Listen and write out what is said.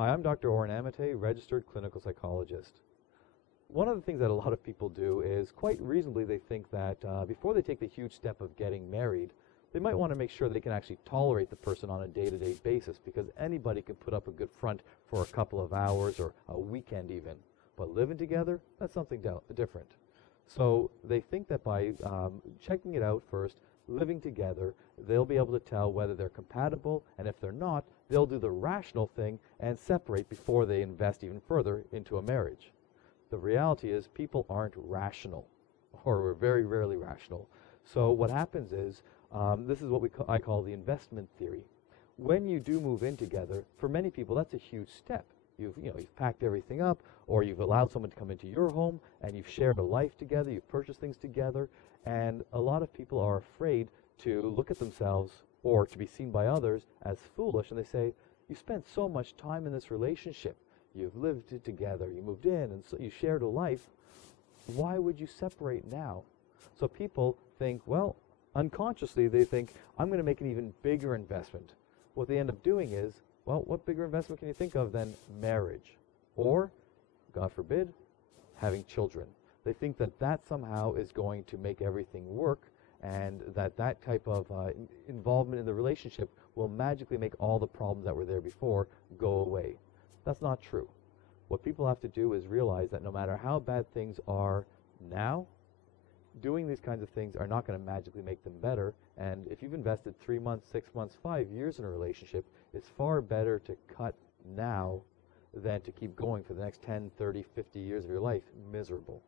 Hi, I'm Dr. DocAmitay, registered clinical psychologist. One of the things that a lot of people do is, quite reasonably, they think that before they take the huge step of getting married, they might want to make sure they can actually tolerate the person on a day-to-day basis, because anybody can put up a good front for a couple of hours or a weekend even. But living together, that's something different. So they think that by checking it out first, living together, they'll be able to tell whether they're compatible, and if they're not, they'll do the rational thing and separate before they invest even further into a marriage. The reality is people aren't rational, or we're very rarely rational. So what happens is, this is what I call the investment theory. When you do move in together, for many people that's a huge step. You've packed everything up, or you've allowed someone to come into your home, and you've shared a life together, you've purchased things together, and a lot of people are afraid to look at themselves or to be seen by others as foolish, and they say, you spent so much time in this relationship, you've lived it together, you moved in, and so you shared a life, why would you separate now? So people think, well, unconsciously they think, I'm going to make an even bigger investment. What they end up doing is, well, what bigger investment can you think of than marriage? Or, God forbid, having children. They think that that somehow is going to make everything work, and that type of involvement in the relationship will magically make all the problems that were there before go away. That's not true. What people have to do is realize that no matter how bad things are now, doing these kinds of things are not going to magically make them better. And if you've invested 3 months, 6 months, 5 years in a relationship, it's far better to cut now than to keep going for the next 10, 30, 50 years of your life miserable.